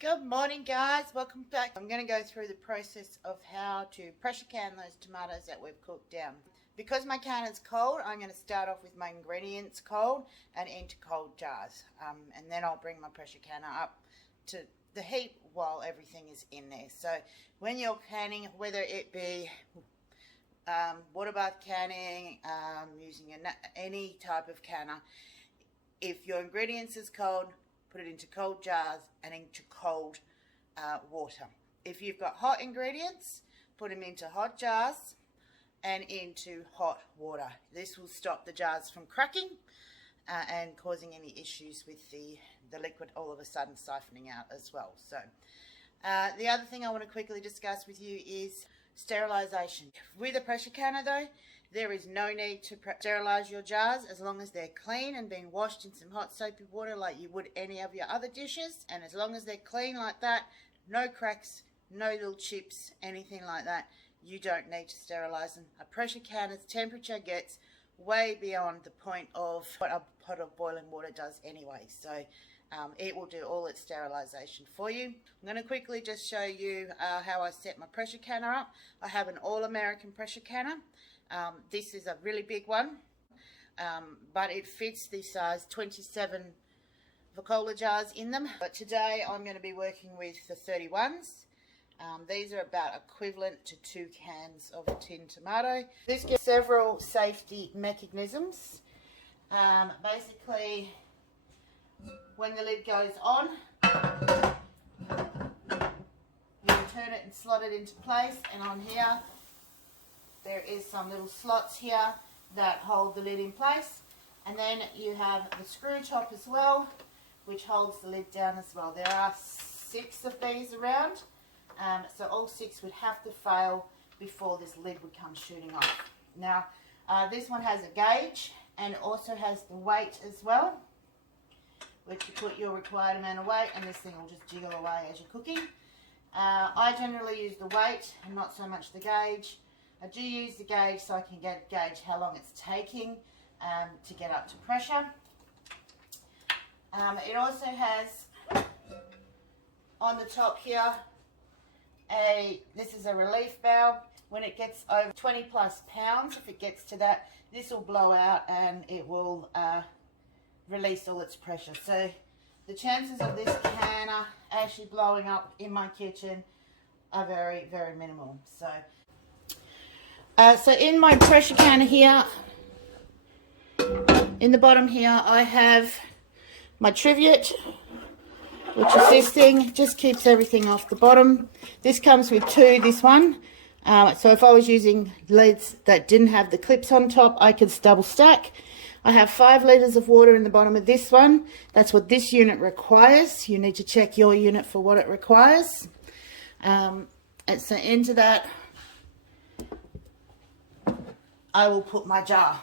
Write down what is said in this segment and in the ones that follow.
Good morning, guys. Welcome back. I'm going to go through the process of how to pressure can those tomatoes that we've cooked down. Because my can is cold, I'm going to start off with my ingredients cold and into cold jars. And then I'll bring my pressure canner up to the heat while everything is in there. So when you're canning, whether it be water bath canning, using any type of canner, if your ingredients is cold, put it into cold jars and into cold water. If you've got hot ingredients, put them into hot jars and into hot water. This will stop the jars from cracking and causing any issues with the liquid all of a sudden siphoning out as well. So the other thing I want to quickly discuss with you is sterilization. With a pressure canner though, there is no need to sterilize your jars as long as they're clean and being washed in some hot soapy water like you would any of your other dishes. And as long as they're clean like that, no cracks, no little chips, anything like that, you don't need to sterilize them. A pressure canner's temperature gets way beyond the point of what a pot of boiling water does anyway. So it will do all its sterilization for you. I'm going to quickly just show you how I set my pressure canner up. I have an all-American pressure canner. This is a really big one, but it fits the size 27 Vacola jars in them. But today I'm going to be working with the 31s. These are about equivalent to 2 cans of a tin tomato. This gives several safety mechanisms. Basically, when the lid goes on, you turn it and slot it into place, and on here there is some little slots here that hold the lid in place, and then you have the screw top as well, which holds the lid down as well. There are 6 of these around, so all 6 would have to fail before this lid would come shooting off. Now this one has a gauge and it also has the weight as well, which you put your required amount of weight, and this thing will just jiggle away as you're cooking. I generally use the weight and not so much the gauge. I do use the gauge so I can gauge how long it's taking to get up to pressure. It also has on the top here this is a relief valve. When it gets over 20 plus pounds, if it gets to that, this will blow out and it will release all its pressure. So the chances of this canner actually blowing up in my kitchen are very, very minimal. So in my pressure canner here, in the bottom here, I have my trivet, which is this thing, just keeps everything off the bottom. This comes with 2, this one. So if I was using lids that didn't have the clips on top, I could double stack. I have 5 litres of water in the bottom of this one. That's what this unit requires. You need to check your unit for what it requires. And so into that, I will put my jar.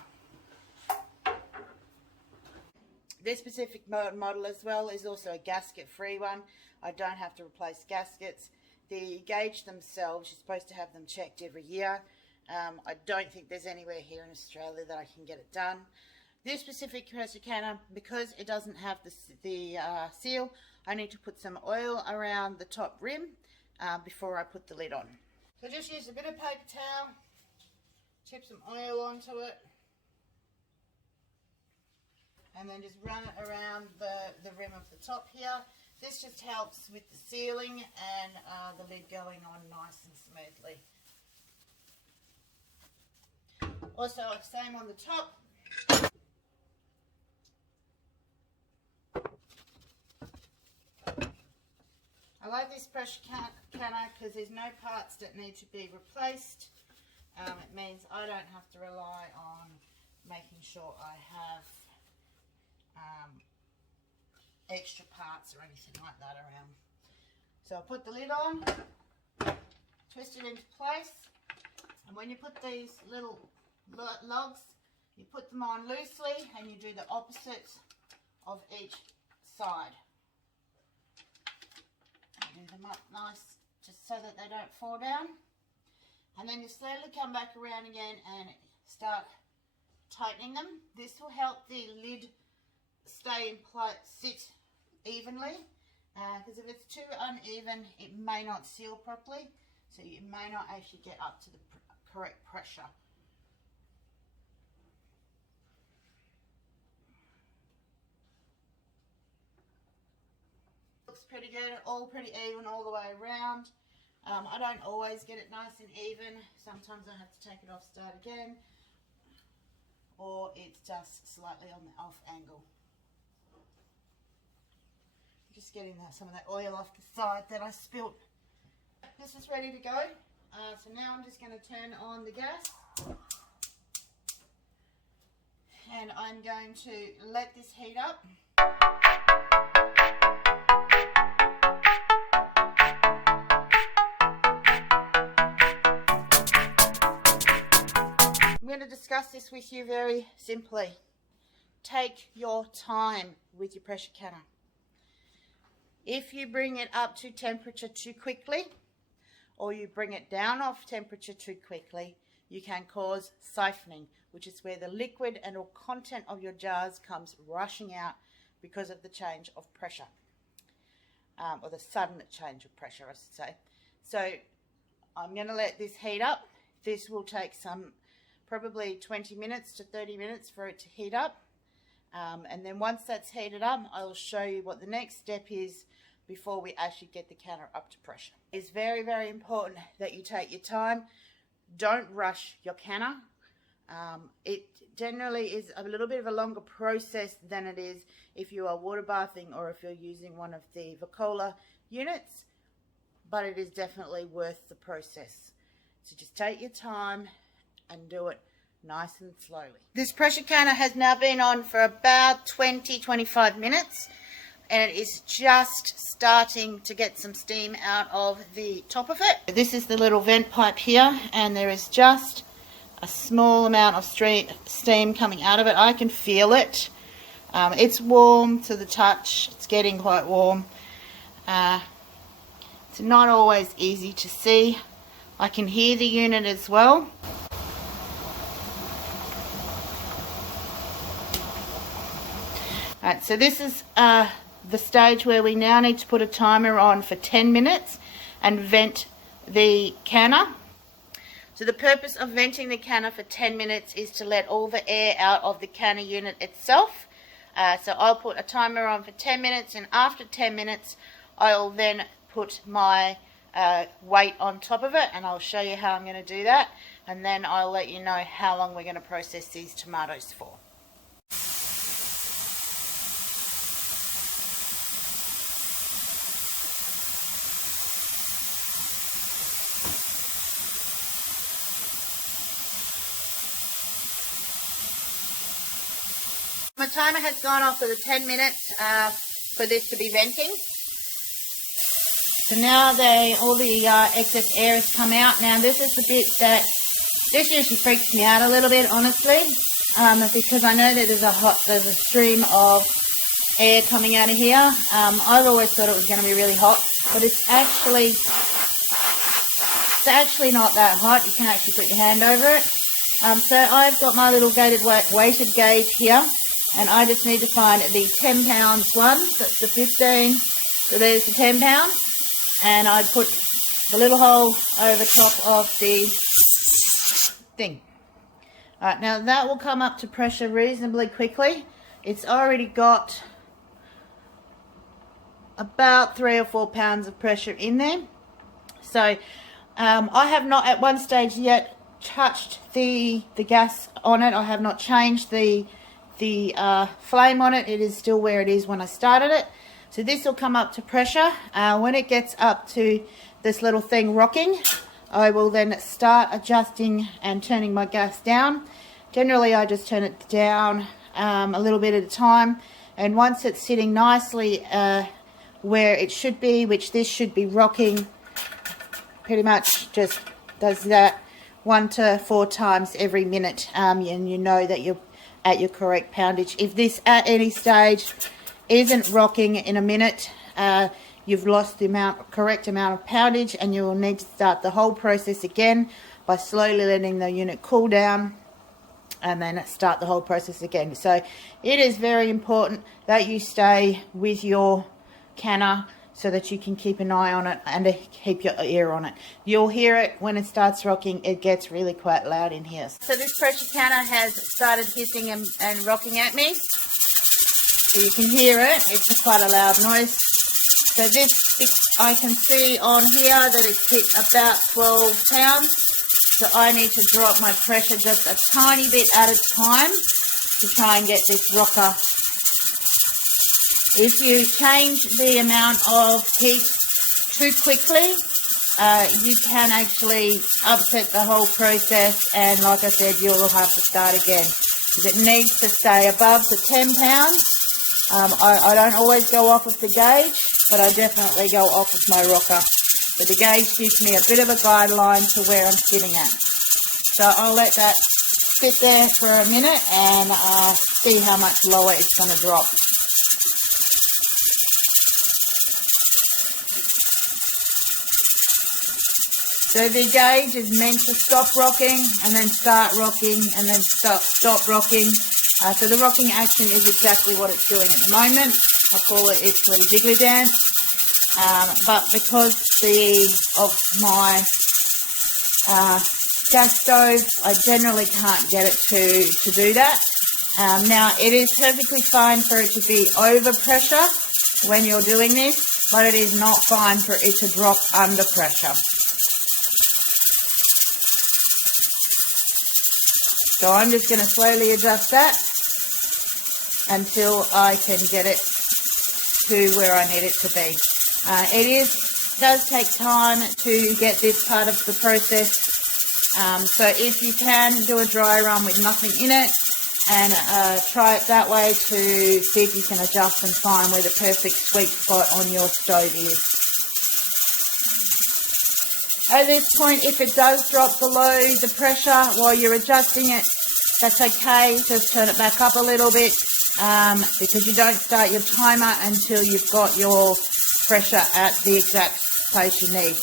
This specific model as well is also a gasket-free one. I don't have to replace gaskets. The gauge themselves, you're supposed to have them checked every year. I don't think there's anywhere here in Australia that I can get it done. This specific pressure canner, because it doesn't have the seal, I need to put some oil around the top rim before I put the lid on. So just use a bit of paper towel, tip some oil onto it, and then just run it around the rim of the top here. This just helps with the sealing and the lid going on nice and smoothly. Also, same on the top. I like this pressure canner because there's no parts that need to be replaced. It means I don't have to rely on making sure I have extra parts or anything like that around. So I'll put the lid on, twist it into place, and when you put these little logs, you put them on loosely and you do the opposite of each side. Do them up nice just so that they don't fall down, and then you slowly come back around again and start tightening them. This will help the lid stay in place, sit evenly, because if it's too uneven, it may not seal properly, so you may not actually get up to the correct pressure. Looks pretty good, all pretty even all the way around. I don't always get it nice and even. Sometimes I have to take it off, start again, or it's just slightly on the off angle. Just getting some of that oil off the side that I spilled. This is ready to go. So now I'm just going to turn on the gas. And I'm going to let this heat up. I'm going to discuss this with you very simply. Take your time with your pressure canner. If you bring it up to temperature too quickly, or you bring it down off temperature too quickly, you can cause siphoning, which is where the liquid and or content of your jars comes rushing out because of the change of pressure, or the sudden change of pressure, I should say. So I'm going to let this heat up. This will take probably 20 minutes to 30 minutes for it to heat up. And then once that's heated up, I will show you what the next step is before we actually get the canner up to pressure. It's very, very important that you take your time. Don't rush your canner. It generally is a little bit of a longer process than it is if you are water bathing or if you're using one of the Vacola units, but it is definitely worth the process. So just take your time and do it nice and slowly. This pressure canner has now been on for about 20-25 minutes, and it is just starting to get some steam out of the top of it. This is the little vent pipe here, and there is just a small amount of steam coming out of it. I can feel it. It's warm to the touch. It's getting quite warm. It's not always easy to see. I can hear the unit as well. Alright, so this is the stage where we now need to put a timer on for 10 minutes and vent the canner. So the purpose of venting the canner for 10 minutes is to let all the air out of the canner unit itself. So I'll put a timer on for 10 minutes, and after 10 minutes I'll then put my weight on top of it, and I'll show you how I'm going to do that, and then I'll let you know how long we're going to process these tomatoes for. My timer has gone off for the 10 minutes for this to be venting. So now all the excess air has come out. Now this is the bit that this usually freaks me out a little bit, honestly, because I know that there's a stream of air coming out of here. I've always thought it was going to be really hot, but it's actually not that hot. You can actually put your hand over it. So I've got my little weighted gauge here, and I just need to find the 10 pounds one. That's the 15. So there's the 10 pounds. And I put the little hole over top of the thing. Alright, now that will come up to pressure reasonably quickly. It's already got about 3 or 4 pounds of pressure in there. So I have not at one stage yet touched the gas on it. I have not changed the flame on it. It is still where it is when I started it. So this will come up to pressure. When it gets up to this little thing rocking, I will then start adjusting and turning my gas down. Generally I just turn it down a little bit at a time, and once it's sitting nicely where it should be, which this should be rocking, pretty much just does that 1 to 4 times every minute, and you know that you're at your correct poundage. If this at any stage isn't rocking in a minute, you've lost the correct amount of poundage, and you will need to start the whole process again by slowly letting the unit cool down and then start the whole process again. So it is very important that you stay with your canner so that you can keep an eye on it and keep your ear on it. You'll hear it when it starts rocking. It gets really quite loud in here. So this pressure canner has started hissing and rocking at me. So you can hear it. It's quite a loud noise. So this, I can see on here that it's hit about 12 pounds. So I need to drop my pressure just a tiny bit at a time to try and get this rocker. If you change the amount of heat too quickly, you can actually upset the whole process, and like I said, you'll have to start again. Because it needs to stay above the 10 pounds. I don't always go off of the gauge, but I definitely go off of my rocker. But the gauge gives me a bit of a guideline to where I'm sitting at. So I'll let that sit there for a minute and see how much lower it's going to drop. So the gauge is meant to stop rocking and then start rocking and then stop rocking. So the rocking action is exactly what it's doing at the moment. I call it its little jiggly dance. But because of my gas stove, I generally can't get it to do that. Now it is perfectly fine for it to be over pressure when you're doing this, but it is not fine for it to drop under pressure. So I'm just going to slowly adjust that until I can get it to where I need it to be. It does take time to get this part of the process. So if you can do a dry run with nothing in it and try it that way to see if you can adjust and find where the perfect sweet spot on your stove is. At this point, if it does drop below the pressure while you're adjusting it, that's okay. Just turn it back up a little bit because you don't start your timer until you've got your pressure at the exact place you need.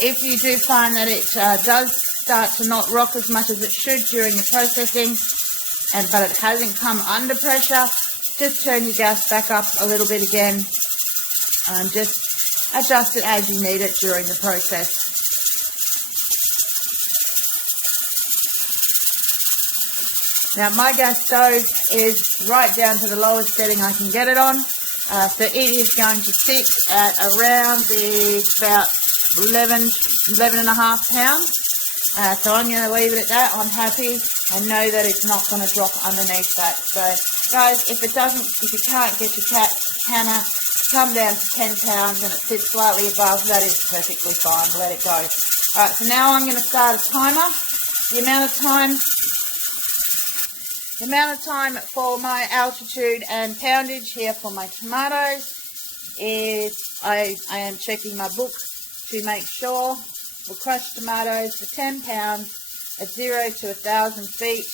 If you do find that it does start to not rock as much as it should during the processing, but it hasn't come under pressure, just turn your gas back up a little bit again. Just adjust it as you need it during the process. Now my gas stove is right down to the lowest setting I can get it on. So it is going to sit at around about 11.5 pounds. So I'm going to leave it at that. I'm happy and know that it's not going to drop underneath that. So guys, if you can't get your canner come down to 10 pounds and it sits slightly above, that is perfectly fine. Let it go. Alright, so now I'm going to start a timer. The amount of time for my altitude and poundage here for my tomatoes is I am checking my book to make sure for crushed tomatoes for 10 pounds at 0 to 1,000 feet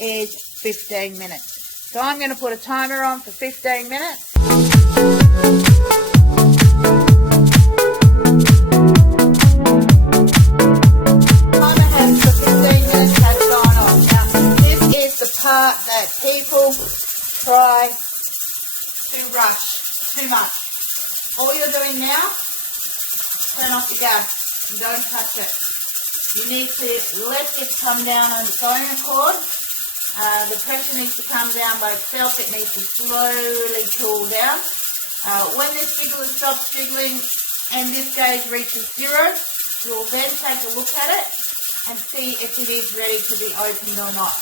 is 15 minutes. So I'm going to put a timer on for 15 minutes. Part that people try to rush too much. All you're doing now, turn off the gas and don't touch it. You need to let this come down on its own accord. The pressure needs to come down by itself. It needs to slowly cool down. When this jiggler stops jiggling and this gauge reaches 0, you'll then take a look at it and see if it is ready to be opened or not.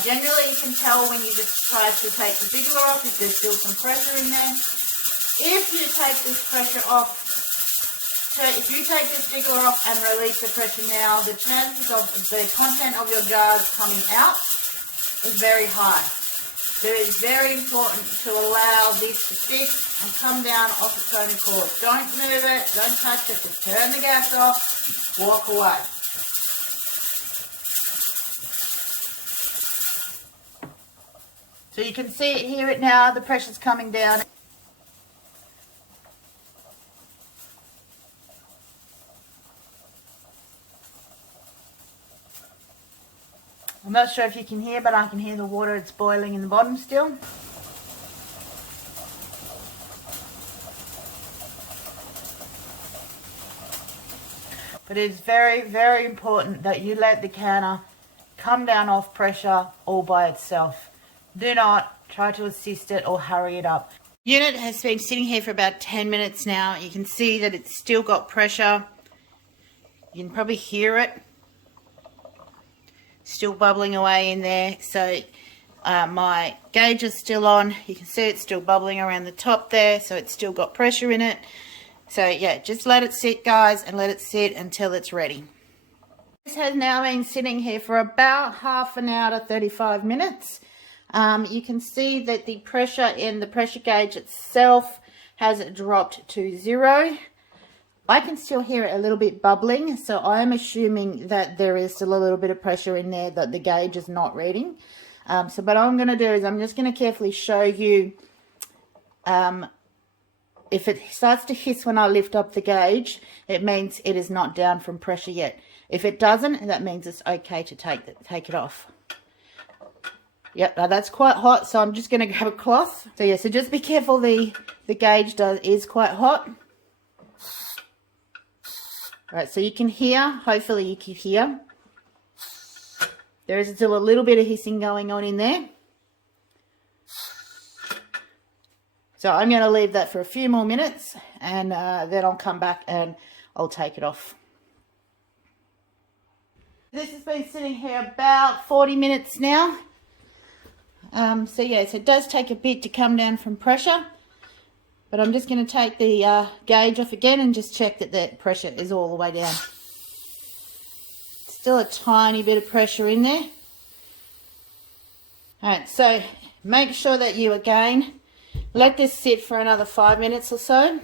Generally, you can tell when you just try to take the jiggler off if there's still some pressure in there. If you take this pressure off, if you take this jiggler off and release the pressure now, the chances of the content of your jars coming out is very high. So it is very important to allow this to sit and come down off its own accord. Don't move it, don't touch it, just turn the gas off, walk away. So you can see it, hear it now, the pressure's coming down. I'm not sure if you can hear, but I can hear the water, it's boiling in the bottom still. But it's very, very important that you let the canner come down off pressure all by itself. Do not try to assist it or hurry it up. Unit has been sitting here for about 10 minutes now. You can see that it's still got pressure. You can probably hear it. Still bubbling away in there. So my gauge is still on. You can see it's still bubbling around the top there. So it's still got pressure in it. So yeah, just let it sit, guys, and let it sit until it's ready. This has now been sitting here for about half an hour to 35 minutes. You can see that the pressure in the pressure gauge itself has dropped to 0. I can still hear it a little bit bubbling, so I'm assuming that there is still a little bit of pressure in there that the gauge is not reading. So what I'm going to do is I'm just going to carefully show you if it starts to hiss when I lift up the gauge, it means it is not down from pressure yet. If it doesn't, that means it's okay to take it off. Yep, now that's quite hot, so I'm just going to grab a cloth. So yeah, so just be careful, the gauge is quite hot. Alright, so you can hear, hopefully you can hear. There is still a little bit of hissing going on in there. So I'm going to leave that for a few more minutes, and then I'll come back and I'll take it off. This has been sitting here about 40 minutes now. So yeah, so it does take a bit to come down from pressure. But I'm just going to take the gauge off again and just check that the pressure is all the way down. Still a tiny bit of pressure in there. Alright, so make sure that you again let this sit for another 5 minutes or so.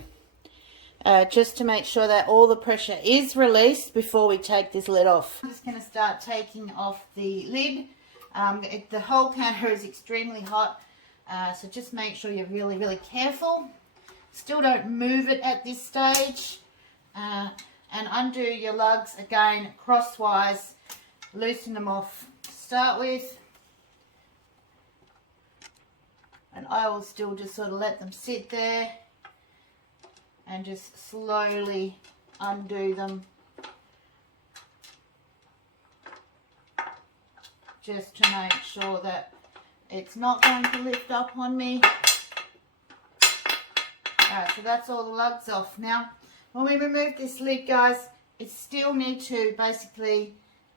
Just to make sure that all the pressure is released before we take this lid off. I'm just going to start taking off the lid. The whole counter is extremely hot, so just make sure you're really, really careful. Still don't move it at this stage. And undo your lugs again crosswise. Loosen them off to start with. And I will still just sort of let them sit there and just slowly undo them, just to make sure that it's not going to lift up on me. Alright, so that's all the lugs off. Now, when we remove this lid, guys, it still need to basically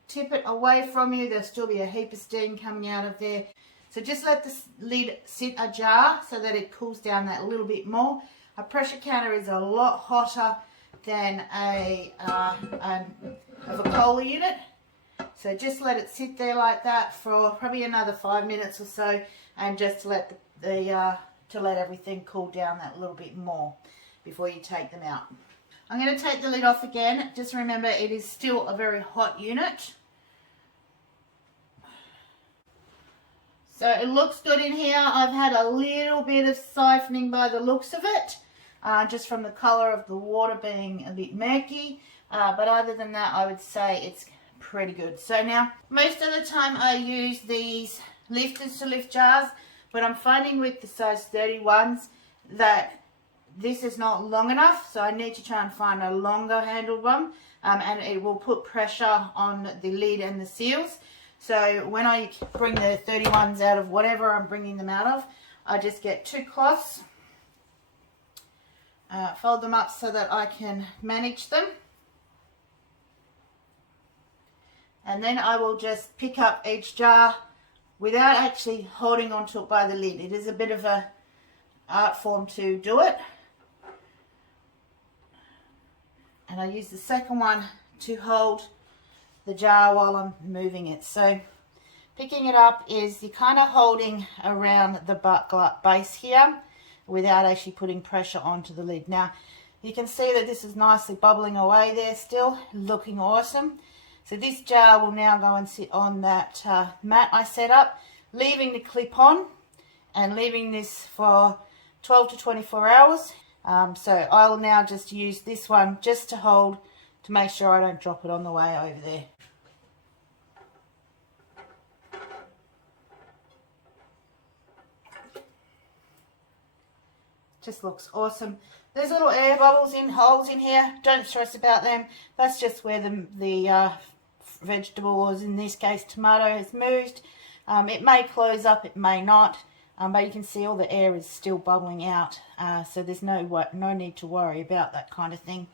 tip it away from you. There'll still be a heap of steam coming out of there. So just let the lid sit ajar so that it cools down that little bit more. A pressure counter is a lot hotter than a cola unit. So just let it sit there like that for probably another 5 minutes or so, and just to let let everything cool down that little bit more before you take them out. I'm going to take the lid off again. Just remember, it is still a very hot unit. So it looks good in here. I've had a little bit of siphoning by the looks of it, just from the colour of the water being a bit murky. But other than that, I would say it's pretty good. So now, most of the time I use these lifters to lift jars, but I'm finding with the size 31s that this is not long enough, so I need to try and find a longer handled one, and it will put pressure on the lid and the seals. So when I bring the 31s out of whatever I'm bringing them out of, I just get 2 cloths, fold them up so that I can manage them. And then I will just pick up each jar without actually holding onto it by the lid. It is a bit of a art form to do it. And I use the second one to hold the jar while I'm moving it. So picking it up is you're kind of holding around the base here without actually putting pressure onto the lid. Now you can see that this is nicely bubbling away there still, looking awesome. So this jar will now go and sit on that mat I set up, leaving the clip on and leaving this for 12 to 24 hours. So I'll now just use this one just to hold, to make sure I don't drop it on the way over there. Just looks awesome. There's little air bubbles in holes in here. Don't stress about them. That's just where the vegetable, or in this case tomato, has moved. It may close up, it may not, but you can see all the air is still bubbling out, so there's no need to worry about that kind of thing.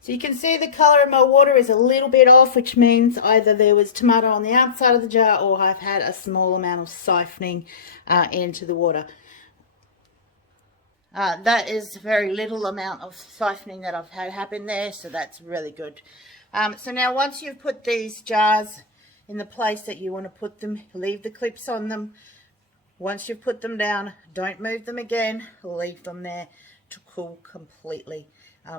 So you can see the colour of my water is a little bit off, which means either there was tomato on the outside of the jar or I've had a small amount of siphoning into the water. That is very little amount of siphoning that I've had happen there, so that's really good. So now once you've put these jars in the place that you want to put them, leave the clips on them. Once you've put them down, don't move them again, leave them there to cool completely,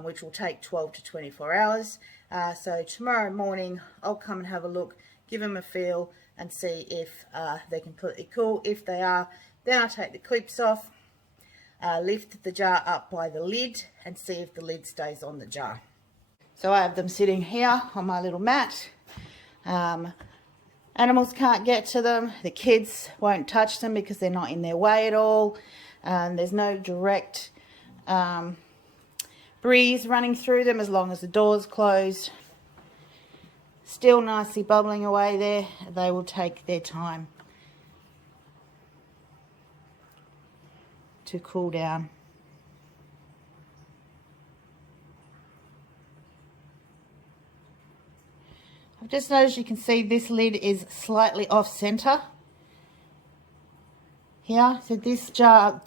which will take 12 to 24 hours. So tomorrow morning I'll come and have a look, give them a feel and see if they're completely cool. If they are, then I'll take the clips off, lift the jar up by the lid and see if the lid stays on the jar. So I have them sitting here on my little mat. Animals can't get to them. The kids won't touch them because they're not in their way at all. There's no direct breeze running through them as long as the door's closed. Still nicely bubbling away there. They will take their time to cool down. I've just noticed, you can see this lid is slightly off center here. So this jar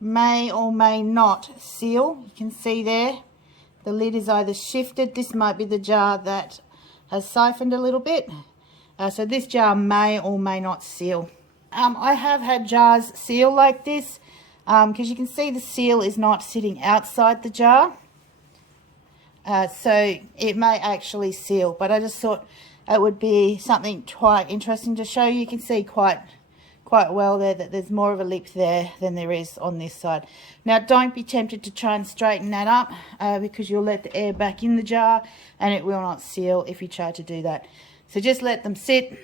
may or may not seal. You can see there the lid is either shifted. This might be the jar that has siphoned a little bit. So this jar may or may not seal. I have had jars seal like this because you can see the seal is not sitting outside the jar. So it may actually seal, but I just thought it would be something quite interesting to show you. You can see quite well there that there's more of a lip there than there is on this side. Now don't be tempted to try and straighten that up because you'll let the air back in the jar and it will not seal if you try to do that. So just let them sit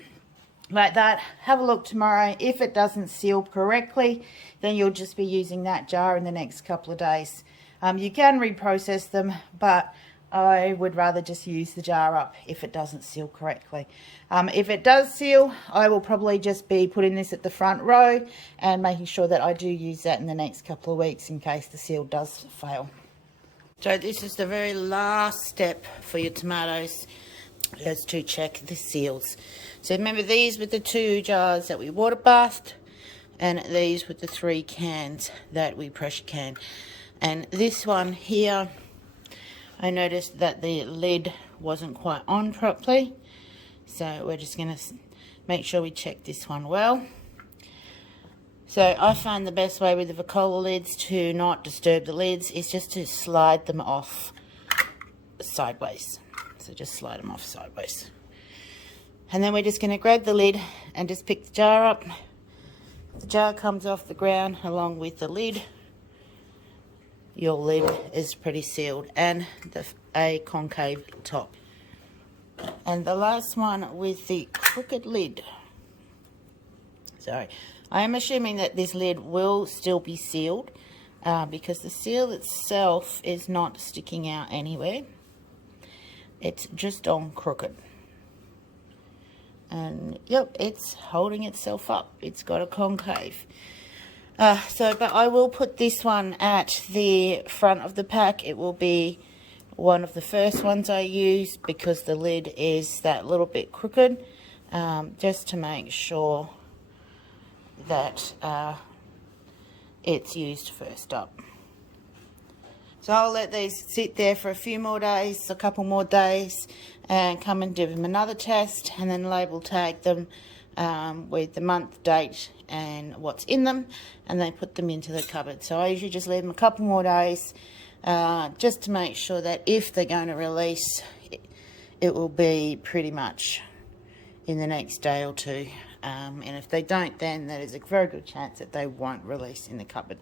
like that. Have a look tomorrow. If it doesn't seal correctly, then you'll just be using that jar in the next couple of days. You can reprocess them, but I would rather just use the jar up if it doesn't seal correctly. If it does seal, I will probably just be putting this at the front row and making sure that I do use that in the next couple of weeks in case the seal does fail. So this is the very last step for your tomatoes, is to check the seals. So remember, these were the 2 jars that we water bathed, and these were the 3 cans that we pressure can. And this one here, I noticed that the lid wasn't quite on properly, so we're just going to make sure we check this one well. So I find the best way with the Vacola lids to not disturb the lids is just to slide them off sideways. So just slide them off sideways. And then we're just going to grab the lid and just pick the jar up. The jar comes off the ground along with the lid. Your lid is pretty sealed, and a concave top. And the last one with the crooked lid. Sorry, I am assuming that this lid will still be sealed because the seal itself is not sticking out anywhere. It's just on crooked. And yep, it's holding itself up. It's got a concave. But I will put this one at the front of the pack. It will be one of the first ones I use because the lid is that little bit crooked, just to make sure that it's used first up. So I'll let these sit there for a few more days, a couple more days, and come and give them another test, and then label tag them with the month, date and what's in them, and then put them into the cupboard. So I usually just leave them a couple more days just to make sure that if they're going to release, it will be pretty much in the next day or 2. And if they don't, then there is a very good chance that they won't release in the cupboard.